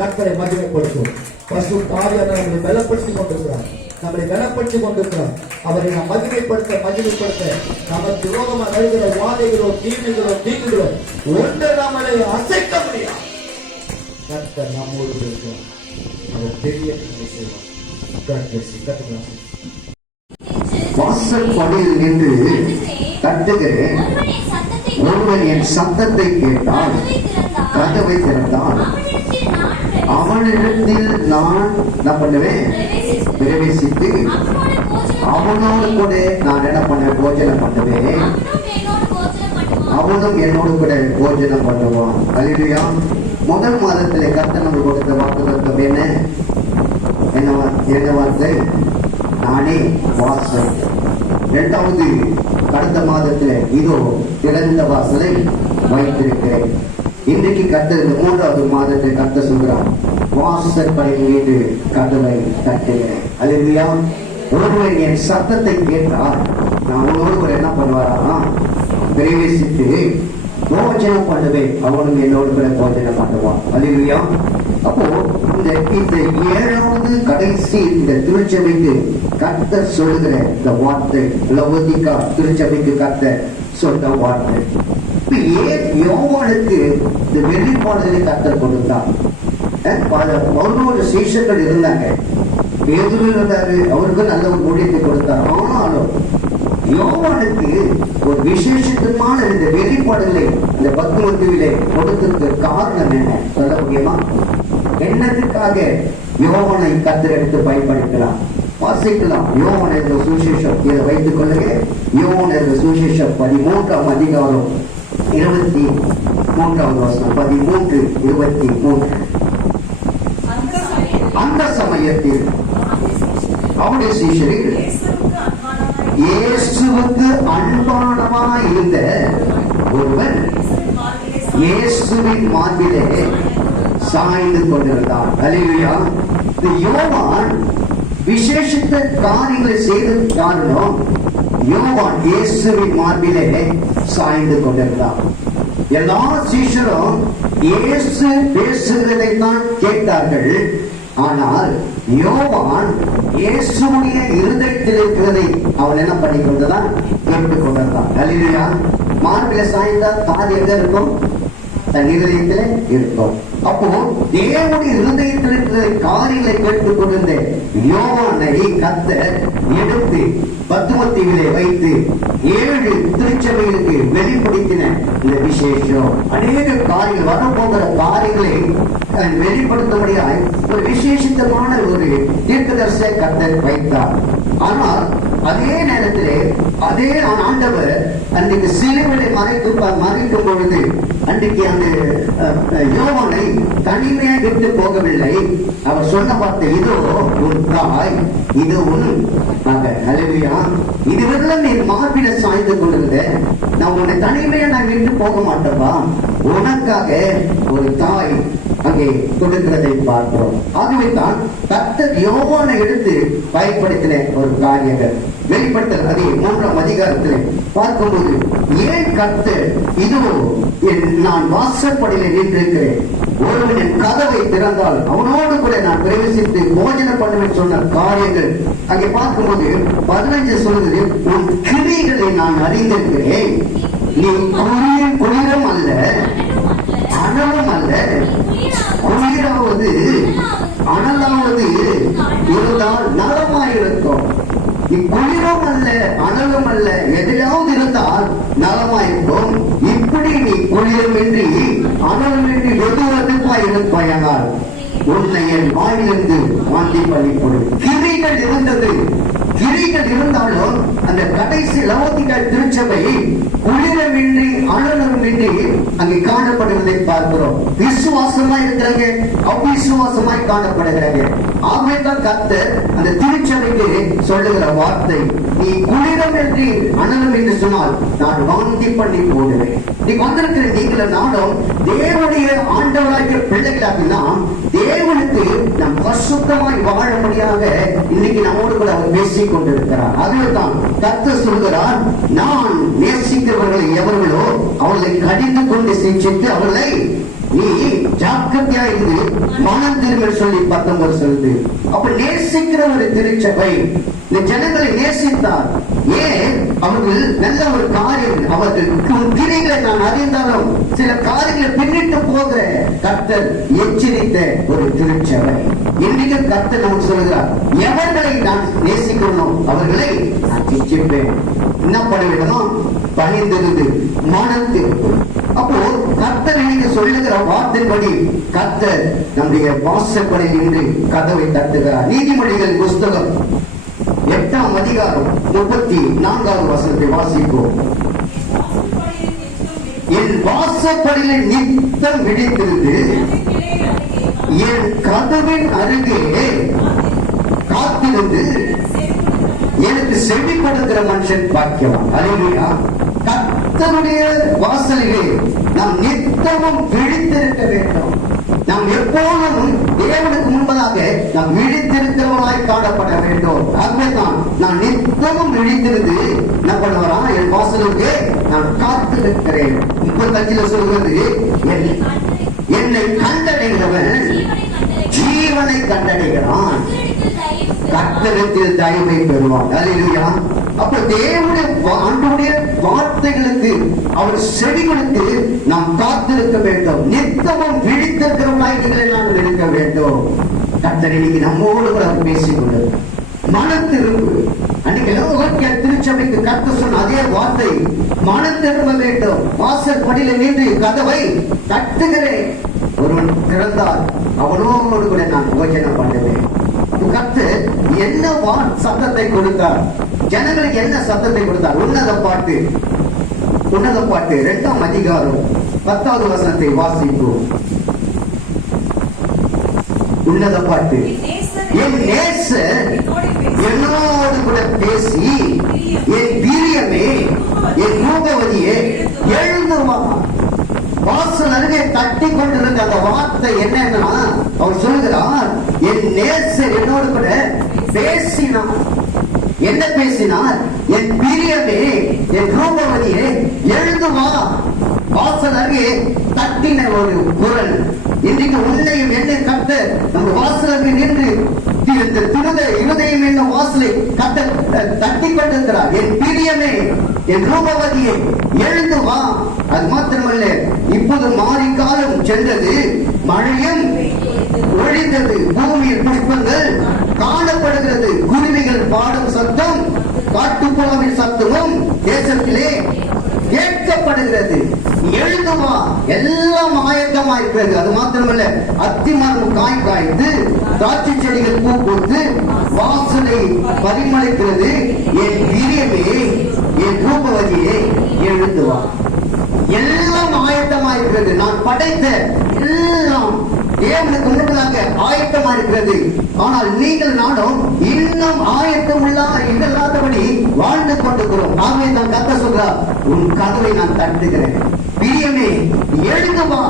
கர்த்தரை மகிமைப்படுத்தும். பரிசுத்த ஆவியானவர் நம்மை பலப்படுத்திக் கொண்டிருக்கிறார், நம்மை பலப்படுத்திக் கொண்டிருக்கிறார். அவரை நாம் மகிமைப்படுத்த நமக்கு விரோதமா வருகிற வாதைகளோ தீங்குகளோ ஒன்று நம்மளை அசைக்க முடியாது. கர்த்தர் நம்மோடு இருக்கிறார். அவர் பெரிய செய்வார். வாசல் படியில் நின்று தட்டுகிறேன். ஒருவன் என் சத்தத்தை கேட்டால் கதவை திறந்தால் அவனிடத்தில் நான் என்ன பண்ணுவேன், பிரவேசித்து அவனோடு கூட நான் என்ன பண்ண போஜனம் பண்ணுவேன், அவனும் என்னோடு கூட போஜனம் பண்ணுவான். அல்லேலூயா. முதல் மாதத்திலே கர்த்தர் நமக்கு கொடுத்த வாக்குத்தத்தம் என்ன வார்த்தை? நானே வாசல். இரண்டாவது கடந்த மாதத்துல இதோ திறந்த வாசலை வைத்திருக்கிறேன். இன்றைக்கு கர்த்தர் இந்த மூன்றாவது மாதத்தை கர்த்தர் சொல்கிறார், வாசற்படி மீது கதவை தட்டுகிறேன். அல்லேலூயா. ஒருவன் என் சத்தத்தை கேட்டால் நான் ஒருவர் என்ன பண்ணுவாரா, பிரவேசித்து போஜனம் பண்ணுவேன், அவனும் என்னோடு கூட போஜனம் பண்ணுவான். அல்லேலூயா. அப்போ இந்த 7வது கடைசி இந்த திருச்சபைக்கு கர்த்தர் சொல்லுகிற இந்த வார்த்தை, லவோதிகா திருச்சபைக்கு கர்த்தர் சொன்ன வார்த்தை. ஏன் யோவானுக்கு இந்த வெளிப்பாடுகளை கர்த்தர் கொடுத்தார்? அவரோட சீஷர்கள் இருந்தாங்க, பேதுரு இருந்தாரு, அவருக்கு நல்ல ஒரு ஊழியத்தை கொடுத்தார். ஆனாலும் யோவானுக்கு ஒரு விசேஷமான இந்த வெளிப்பாடுகளை இந்த பக்திமத்துவிலே கொடுத்ததுக்கு காரணம் என்ன சொல்ல முடியுமா? என்னத்துக்காக யோவானை கர்த்தர் எடுத்து பயன்படுத்தலாம்? வாசிக்கலாம். யோவான் என்ற சுவிசேஷம் இதை வைத்துக் கொள்ளுங்க. யோவான் என்ற சுவிசேஷம் 13ஆம் அதிகாரம் 23வது வசனம். 13:23. அந்த சமயத்தில் அவருடைய சீஷரில் இயேசுவுக்கு அன்பானவனாய் இருந்த ஒருவன் இயேசுவின் மார்பிலே சாய்ந்து கொண்டிருந்தான். அல்லேலூயா. இந்த யோவான் விசேஷித்த காரியங்களை செய்தது காரணம், யோவான் இயேசுவின் மார்பிலே சாய்ந்து கொண்டிருந்தான். எல்லா சீஷரும் இயேசு பேசுகிறதை தான் கேட்டார்கள். ஆனால் யோவான் இயேசுடைய இருதயத்தில் இருக்கிறதை அவன் என்ன பண்ணி கொண்டுதான் கேட்டுக் கொண்டிருந்தான். அல்லேலூயா. மார்பிலே சாய்ந்தா தாதி எங்க இருக்கும்? தன் இருதயத்திலே இருக்கும். அப்போ தேவனுடைய இருதயத்தில் இருக்கிற காரியங்களை கேட்டுக் கொண்டிருந்த யோவானை கர்த்தர் எடுத்து பத்துமத்திலே வைத்து 7 திருச்சபைகளுக்கு வெளிப்படுத்தின இந்த விசேஷம். அநேக காரியங்கள், வரப்போகிற காரியங்களை வெளிப்படுத்தும்படியாய் ஒரு விசேஷித்தமான ஒரு தீர்க்கதரிசியை கர்த்தர் வைத்தார். ஆனால் அதே நேரத்திலே அதே ஆண்டவர் அன்றைக்கு சிலுவையை மறைக்கும் பொழுது அன்றைக்கு அந்த யோவானை தனிமையாக விட்டு போகவில்லை. அவர் சொன்ன வார்த்தை, இதோ உன் தாய், இது உன் மகன். அல்லேலூயா. இதுவெல்லாம் நீ மார்பில சாய்ந்து கொண்டிருந்த, நான் உன்னை தனிமையா நான் விட்டு போக மாட்டேன்பா, உனக்காக ஒரு தாய் அங்கே கொடுக்கிறதை பார்க்கிறோம். ஆகவே தான் கர்த்தர் யோவானை எடுத்து பயன்படுத்தின ஒரு காரியங்கள் வெளிப்படுத்தல் அதே 3ஆம் அதிகாரத்தில் பார்க்கும்போது, ஏன் கர்த்தர் இதோ நான் வாசற்படியில் நின்றிருக்கிறேன், ஒருவன் என் கதவை திறந்தால் அவனோடு கூட நான் பிரவேசித்து போஜனம் பண்ணுவேன் சொன்ன காரியங்கள் அங்கே பார்க்கும்போது 15 சொல்லுகிறது, உன் கிரிகளை நான் அறிந்திருக்கிறேன், நீ குளிரும் அல்ல அனலும் அல்ல, குளிராவது அனலாவது இருந்தால் நலமாயிருக்கும். நீ குளிரும் அல்ல அனலும் அல்ல, எதிலாவது இருந்தால் நலமாயிருக்கும். இப்படி நீ குளிருமின்றி அனலுமின்றி வெதுவெதுப்பாய் இருப்பாயானால் உன்னை என் வாயிலிருந்து வாந்தி பண்ணிப்படும். கிரிகள் இருந்தது. கிரிகள் இருந்தாலும் அந்த கடைசி லவோதிகா திருச்சபை குளிரமின்றி அனலுமின்றி அங்கே காணப்படுவதை பார்க்கிறோம். விசுவாசமாய் இருக்கிறாங்க, அவ்விசுவாசமாய் காணப்படுகிறாங்க. ஆகவே தான் கர்த்தர் அந்த திருச்சபைக்கு சொல்லுகிற வார்த்தை, நீ குளிரம் என்று அனலும் என்று சொன்னால் நான் வாந்தி பண்ணி போடுவேன். நீ வந்திருக்கிற நீங்கள் நானும் தேவனுடைய ஆண்டவராகிய பிள்ளைகளாகினா தேவனுக்கு நாம் பரிசுத்தமாய் வாழும்படியாக இன்னைக்கு நம்மோடு கூட அவர் பேசிக் கொண்டிருக்கிறார். அதுதான் கர்த்தர் சொல்கிறார், நான் நேசிக்கிறவர்களை எவர்களோ அவர்களை கடிந்து கொண்டு சிக்ஷித்து அவர்களை நீ ஜாக்கிரதையா இருந்து மனம் திரும்ப சொல்லி 19 சொல்லுது. அப்ப நேசிக்கிற ஒரு திருச்சபை இந்த ஜனங்களை நேசித்தார். ஏன்? அவர்கள் நல்ல ஒரு காரியம், அவர்கள் கிரிகளை நான் அறிந்தாலும் சில காரியங்களை பின்னிட்டு போகிற கர்த்தர் எச்சரித்த ஒரு திருச்சபை. இன்னைக்கு கர்த்தர் நமக்கு சொல்கிறார், எவர்களை நான் நேசிக்கணும் அவர்களை நான் சிக்ஷிப்பேன். என்ன பண்ண வேண்டுமா? பணிந்திருந்து மனத்திற்கு. அப்போ கர்த்தர் இன்னைக்கு சொல்லுகிற வார்த்தையின்படி கர்த்தர் நம்முடைய வாசற்படியில் நின்று கதவை தட்டுகிறார். நீதிமொழிகள் புஸ்தகம் 8ஆம் அதிகாரம் 34வது வசனத்தை வாசிப்போம். என் வாசற்படியில் நித்தம் விழித்திருந்து என் கதவின் அருகே காத்திருந்து எனக்கு செவி கொடுக்கிற மனுஷன் பாக்கியவான். அல்லேலூயா. கர்த்தருடைய வாசலிலே நாம் நித்தமும் விழித்திருக்க வேண்டும். நாம் எப்போதும் தேவனுக்கு முன்பதாக நாம் விழித்திருக்கிறவராய் காணப்பட வேண்டும். ஆகவேதான் நான் நித்தமும் விழித்திருந்து என்ன பண்ணுவாரா, என் வாசலுக்கு நான் காத்திருக்கிறேன். 35 சொல்கிறது, என்னை கண்டடைகிறவன் ஜீவனை கண்டடைகிறான், கர்த்தரிடத்தில் தயவை பெறுவான். அல்லேலூயா. அப்ப தேவனுடைய ஆண்டவருடைய வார்த்தைகளுக்கு அவர் செவிகளுக்கு நாம் காத்திருக்க வேண்டும். நித்தமும் விழித்திருக்கிறவர்களாய் நாம் இருக்க வேண்டும். கர்த்தர் இன்னைக்கு நம்மோடு கூட பேசிக்கொண்டு மனத்திருப்பு. அன்னைக்கு திருச்சபைக்கு கர்த்தர் சொன்ன அதே வார்த்தை, மனத்திரும்ப வேண்டும். வாசல் படியில நின்று கதவை தட்டுகிறேன், ஒருவன் திறந்தால் அவனோடு கூட நான் யோசனை பண்ணுவேன். கர்த்தர் என்ன சத்தத்தை கொடுத்தார், ஜனங்களுக்கு என்ன சத்தத்தை கொடுத்தார்? உன்னத பாட்டு 2ஆம் அதிகாரம் 10வது வசனத்தை வாசிப்போம். உன்னத பாட்டு, என் நேசர் என்னோடு கூட பேசி, என் பிரியமே, என் மூகவதியே எழுந்து வா. வாசல் அருகே தட்டி கொண்டிருந்த அந்த வார்த்தை என்னன்னா, அவர் சொல்லுகிறார், என் நேசர் என்னோடு கூட பேசினார். என்ன பேசினார்? என் பிரியமே, என் ரூபவதியே எழுந்து வா. வாசல் அருகே தட்டின ஒரு குரல். இன்றைக்கு உன்னையும் என்னை கத்த நம்ம வாசல் அருகே நின்று இருதயம் என்னும் வாசலை கத்த தட்டி கொண்டிருக்கிறார். என் பிரியமே, என் ரூபவதியை எழுந்து வா. அது மாத்திரமல்ல, இப்போது மாரிக்காலம் சென்றது, மழையும் ஒழிந்தது, பூமியில் புஷ்பங்கள் காணப்படுகிறது, குருவிகள் பாடும் சத்தம், காட்டுப்புறாவின் சத்தமும் தேசத்திலே கேட்கப்படுகிறது. எழுதுவா, எல்லாம் ஆயத்தமா இருக்கிறது. அது மாத்திரமல்ல, அத்திமரம் காய் காய்த்து, திராட்சை செடிகள் பூ பூத்து, வாசனை பரிமளிக்கிறது. என் பிரியமே, என் ரூபவதியே எழுதுவா. எல்லாம் ஆயத்தமா இருக்கிறது. நான் படைத்த எல்லாம் தேவனுக்கு முன்பதாக ஆயத்தமா இருக்கிறது. ஆனால் நீங்கள் நானும் இன்னும் ஆயத்தம் இல்லாதபடி வாழ்ந்து கொண்டிருக்கிறோம். ஆகவே நான் கர்த்தர் சொல்றார், உன் கதவை நான் தட்டுகிறேன், பிரியமே எழுந்து வா.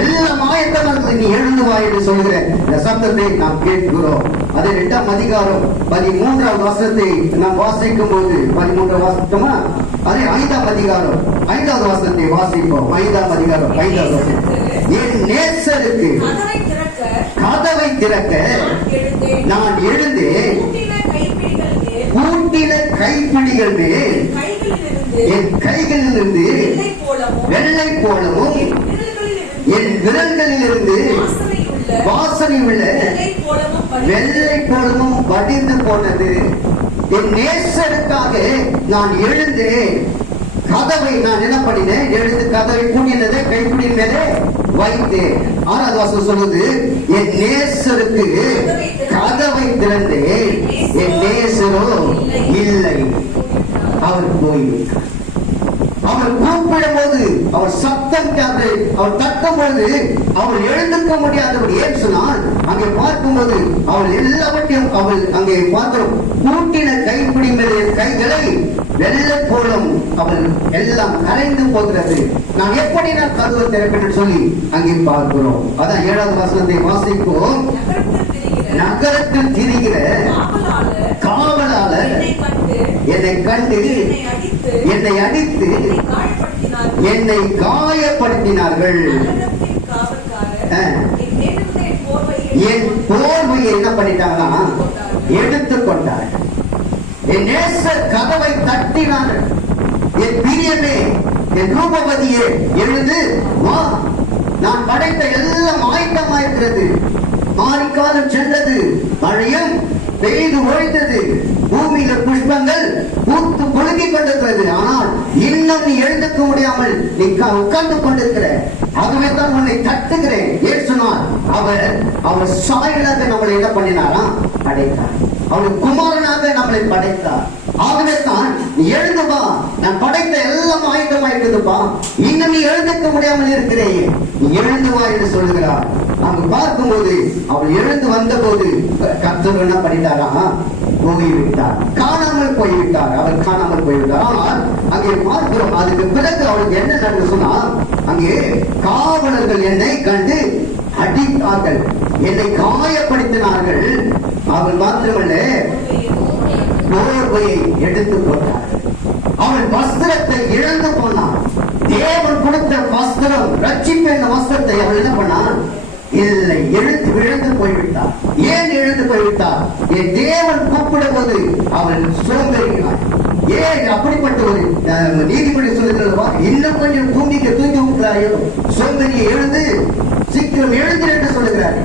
எல்லாம் ஆயத்தமா இருக்கிறது, நீ எழுந்து வா என்று சொல்கிற இந்த சத்தத்தை நாம் கேட்கிறோம். அது 2ஆம் அதிகாரம் 13வது வசனத்தை நாம் வாசிக்கும் போது, 13வது வாசித்தோமா? அதே 5ஆம் அதிகாரம் 5வது வசனத்தை வாசிப்போம். 5ஆம் அதிகாரம் 5வது வசனம், என் நேசருக்கு கதவை திறக்க நான் எழுந்தேன், கூட்டின கைப்பிடிகள் மேல் என் கைகளிலிருந்து வெள்ளை போலவும் என் விரல்களிலிருந்து வாசனை உள்ள வெள்ளை போலவும் வடிந்து போனது. என் நேசருக்காக நான் எழுந்தேன், கதவை நான் என்ன பண்ணினேன்? எழுந்து கதவை கூட்டினதை கைப்பிடி மேலே வைத்தேன். 6வது வசனம் சொல்லுது, என் நேசருக்கு கதவை திறந்தேன், என் நேசரோ இல்லை, அவர் போய்விட்டார். அவர் கூப்பிடும் போது, அவர் சத்தம் கேட்டு, அவர் தட்டும் பொழுது அவள் எழுந்திருக்க முடியாதபடி. ஏன் சொன்னால், அங்கே பார்க்கும்போது அவள் எல்லாவற்றையும் அவள் அங்கே பார்க்கிறோம், கூட்டின கைப்பிடி மேலே கைகளை வெள்ளை போலும் அவள் எல்லாம் கரைந்து போகிறது. நான் எப்படி நான் கதவை திறப்பேன் சொல்லி அங்கே பார்க்கிறோம். அதான் 7வது வசனத்தை வாசிப்போம். நகரத்தில் திரிகிற காவலாளர் என்னை கண்டு என்னை அடித்து என்னை காயப்படுத்தினார்கள். என் போர்வையை என்ன பண்ணிட்டாங்கன்னா எடுத்துக்கொண்டார். என் நேசர் கதவை தட்டினார். என் பிரியமே, என் ரூபவதியே எழுந்து வா. நான் படைத்த எல்லாம் ஆயத்தமாயிருக்கிறது. மாரிக்காலம் சென்றது, மழையும் பெய்து ஒழித்தது, பூமியில புஷ்பங்கள் பூத்து குலுங்கிக் கொண்டிருக்கிறது. ஆனால் இன்னும் நீ எழுந்துக்க முடியாமல் நீ உட்கார்ந்து கொண்டிருக்கிற. ஆகவே தான் உன்னை தட்டுகிறேன். ஏன் சொன்னார்? அவர் சாயலாக நம்மளை என்ன பண்ணினாரா? படைத்தார். அவர் குமாரனாக நம்மளை படைத்தார். ஆகவே தான் நீ எழுந்து வா, நான் படைத்த எல்லாம் ஆயத்தமா இருக்குதுப்பா, இன்னும் நீ எழுந்துக்க முடியாமல் இருக்கிறேன், நீ எழுந்து வா என்று சொல்லுகிறார். அங்கு பார்க்கும்போது அவள் எழுந்து வந்த போது கர்த்தர் என்ன பண்ணிட்டாரா? போய்விட்டார், காணாமல் போய்விட்டார். அவர் காணாமல் போய்விட்டார். ஆனால் அங்கே பார்க்கிறோம், அதுக்கு பிறகு அவருக்கு என்ன நடந்து சொன்னா, அங்கே காவலர்கள் என்னை கண்டு அடித்தார்கள், என்னை காயப்படுத்தினார்கள். அவள் மாத்திரமல்ல, போர்வையை எடுத்து போட்டார். அவன் வஸ்திரத்தை இழந்து போனான். தேவன் கொடுத்த வஸ்திரம், ரட்சிப்பு என்ற வஸ்திரத்தை அவள் என்ன பண்ணான்? இல்லை, இழந்து போய்விட்டார். ஏன் இழந்து போய்விட்டார்? என் தேவன் கூப்பிடும் போது அவன் சோம்பேறினான். ஏன் அப்படிப்பட்ட ஒரு நீதிபதி சொல்லுகிறவா, இன்னும் கொஞ்சம் தூங்கி விட்டாயோ, சோம்பேறியை எழுந்து சீக்கிரம் எழுந்து என்று சொல்லுகிறார்.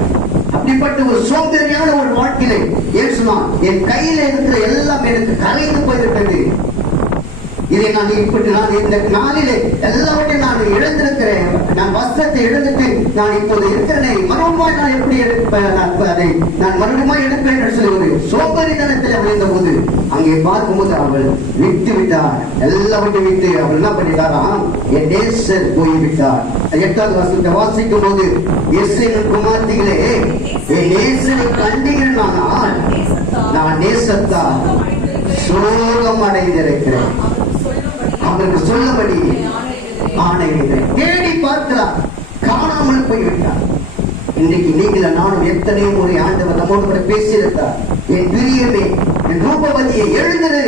அப்படிப்பட்ட ஒரு சோம்பேறியான ஒரு வாழ்க்கையிலே ஏன் சொன்னான், என் கையில இருக்கிற எல்லாம் எனக்கு கரைந்து போய்விட்டது. இதை நான் இப்படி நான் இந்த நாளிலே எல்லாவற்றையும் நான் இழந்திருக்கிறேன். நான் வஸ்திரத்தை இழந்துட்டு நான் இப்போது இருக்கிறேன். மறுபடியும் நான் எப்படி அதை நான் மறுபடியும் எடுப்பேன் என்று சொல்லி ஒரு சோம்பேறித்தனத்தில் விழுந்த போது அங்கே பார்க்கும்போது அவள் விட்டு விட்டார். எல்லாவற்றையும் விட்டு அவள் என்ன பண்ணிட்டாராம், என் நேசர் போய்விட்டார். 8வது வசனத்தை வாசிக்கும் போது, எஸ்ரேலின் குமார்த்திகளே, என் நேசரை கண்டீர்களானால் நான் நேசத்தால் சோகம் அடைந்திருக்கிறேன். அவருக்கு சொல்லபடி ஆணையிடுகிறேன். தேடி பார்க்கிறார், காணாமல் போய்விட்டார். இன்றைக்கு நீங்கள் நானும் எத்தனையோ முறை ஆண்டவர் நம்மோடு கூட பேசியிருந்தார். என் பிரியமே, என் ரூபவதியை எழுந்திரு,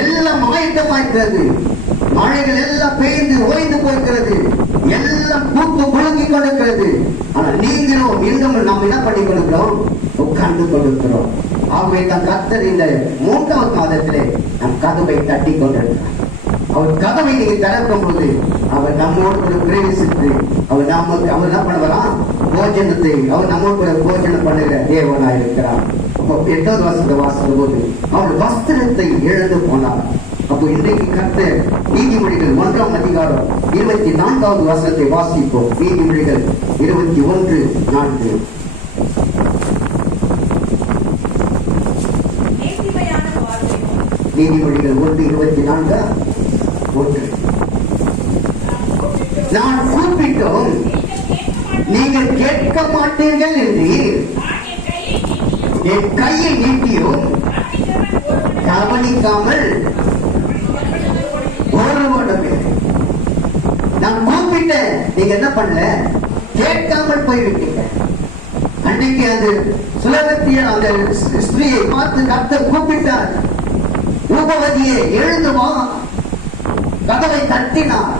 எல்லாம் ஆயத்தமாய்க்கிறது. மழைகள் எல்லாம் பெய்து ஓய்ந்து போகிறது, எல்லாம் பூத்து குலுங்கி கொண்டிருக்கிறது. ஆனால் நீங்களும் இன்னும் நாம் என்ன பண்ணி கொடுக்கிறோம்? உட்கார்ந்து கொண்டிருக்கிறோம். ஆகவே தான் கர்த்தர் இந்த 3வது மாதத்திலே நம் கதவை தட்டி கொண்டிருக்கிறார். அவர் கதவை நீங்க திறக்கும் போது அவர் நம்மோடு கூட பிரவேசித்து அவர் என்ன பண்ணுவாராம், போஜனத்தை அவர் நம்மோடு கூட போஜனம் பண்ணுகிற தேவனாய் இருக்கிறார். அப்போ 8வது வசனத்தை வாசிக்கும் போது அவர் வஸ்திரத்தை இழந்து போனார். அப்போ இன்றைக்கு கர்த்தர் நீதிமொழிகள் 1ஆம் அதிகாரம் 24வது வசனத்தை வாசிப்போம். நீதிமொழிகள் 21:4. நீதிமொழிகள் 1:24. நான் கூப்பிட்டோம், நீங்கள் கேட்க மாட்டீர்கள் என்று என் கையை நீட்டியும் கவனிக்காமல் ஒருவனுமே. நான் கூப்பிட்டேன், நீங்க என்ன பண்ணல, கேட்காமல் போய்விட்டீங்க. அன்றைக்கு அந்த சுலகத்திய அந்த ஸ்திரீயை பார்த்து கர்த்தர் கூப்பிட்டார், ரூபவதியே எழுந்து வா, கதவை தட்டினார்.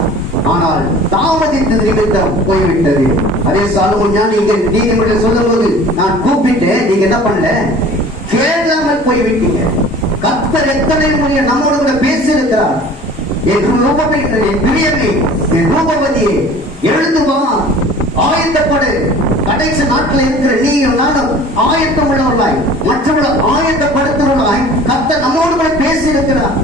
ஆனால் தாமதித்தது நிமித்தம் போய்விட்டது. அதே சாலமோன் நீங்க நீதிமன்றம் சொல்லும் போது நான் கூப்பிட்டேன், நீங்க என்ன பண்ணல, கேளாமல் போய்விட்டீங்க. கர்த்தர் எத்தனை முறை நம்மோடு கூட பேசியிருக்கிறார். என் ரூபமே, என் பிரியமே, என் ரூபவதியே எழுந்து வா, ஆயத்தப்படு. கடைசி நாட்டில் இருக்கிற நீயும் நானும் ஆயத்தம் உள்ளவர்களாய், மற்றவர்கள் ஆயத்தப்படுத்துவர்களாய் கர்த்தர் நம்மோடு கூட பேசி இருக்கிறார்.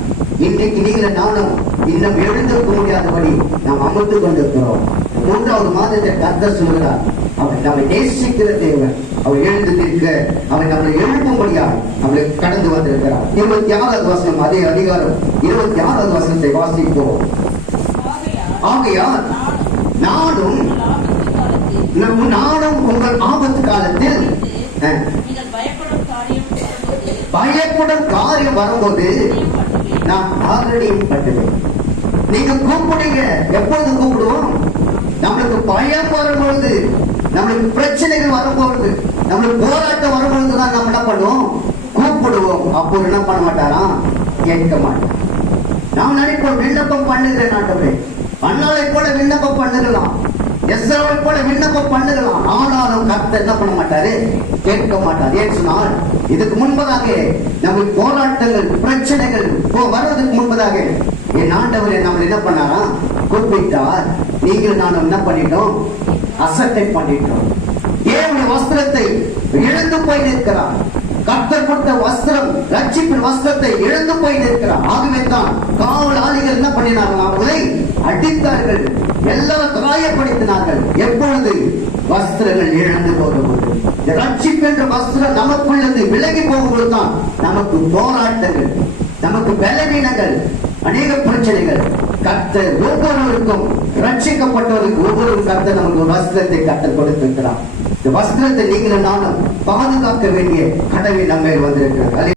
இன்றைக்கு நீங்கள் நானும் இன்னும் எழுந்திருக்க முடியாதபடி நாம் அமர்ந்து கொண்டிருக்கிறோம். 3வது மாதத்தை கர்த்தர் சொல்கிறார், அவர் நம்மை நேசிக்கிற தேவன். அவர் எழுந்து நிற்க, அவர் நம்மளை எழுப்பும்படியாக அவளை கடந்து வந்திருக்கிறார். 26வது வசனம், அதே அதிகாரம் 26வது வசனத்தை வாசிப்போம். ஆகையால் நானும் உங்கள் ஆபத்து காலத்தில் பயப்படும் காரியம் வரும்போது நான் ஆல்ரெடி பட்டுவேன். நீங்க கூப்பிடுங்க, எப்போது கூப்பிடுவோம்? நம்மளுக்கு பயம் வரும்பொழுது, நம்மளுக்கு பிரச்சனைகள் வரும்பொழுது, நம்மளுக்கு போராட்டம் வரும்பொழுது தான் நம்ம என்ன பண்ணுவோம்? கூப்பிடுவோம். அப்போ என்ன பண்ண மாட்டாராம்? கேட்க மாட்டார். நாம் நினைப்போம், விண்ணப்பம் பண்ணுகிறேன் ஆண்டவரே, அண்ணாவை போல விண்ணப்பம் பண்ணுகலாம், எஸ்ராவை போல விண்ணப்பம் பண்ணுகலாம். ஆனாலும் கர்த்தர் என்ன பண்ண மாட்டாரு? கேட்க மாட்டார். ஏன் சொன்னால், இதுக்கு முன்பதாக நமக்கு போராட்டங்கள், பிரச்சனைகள் வருவதற்கு முன்பதாக என் ஆண்டவரை நம்ம என்ன பண்ணாரா? கூப்பிட்டார். நீங்கள் நானும் என்ன பண்ணிட்டோம்? அசட்டை பண்ணிட்டோம். ஏன் வஸ்திரத்தை இழந்து போய் நிற்கிறார். கர்த்தர் கொடுத்த வஸ்திரம், ரட்சிப்பின் வஸ்திரத்தை இழந்து போய் நிற்கிறார். ஆகவே தான் காவலாளிகள் என்ன பண்ணினார்கள்? அவர்களை அடித்தார்கள், எல்லாரும் காயப்படுத்தினார்கள். எப்பொழுது? வஸ்திரங்கள் இழந்து போகும்போது. ரட்சிப்பு என்ற வஸ்திரம் நமக்குள்ளது விலகி போகும்போது தான் நமக்கு போராட்டங்கள், நமக்கு பலவீனங்கள், அநேக பிரச்சனைகள். கர்த்தர் ஒவ்வொருவருக்கும், ரட்சிக்கப்பட்டவருக்கு ஒவ்வொரு கர்த்தர் நமக்கு ஒரு வஸ்திரத்தை கர்த்தர் கொடுத்திருக்கிறார். இந்த வஸ்திரத்தை நீங்களும் நானும் பாதுகாக்க வேண்டிய கடமை நம்ம வந்திருக்கிறார்.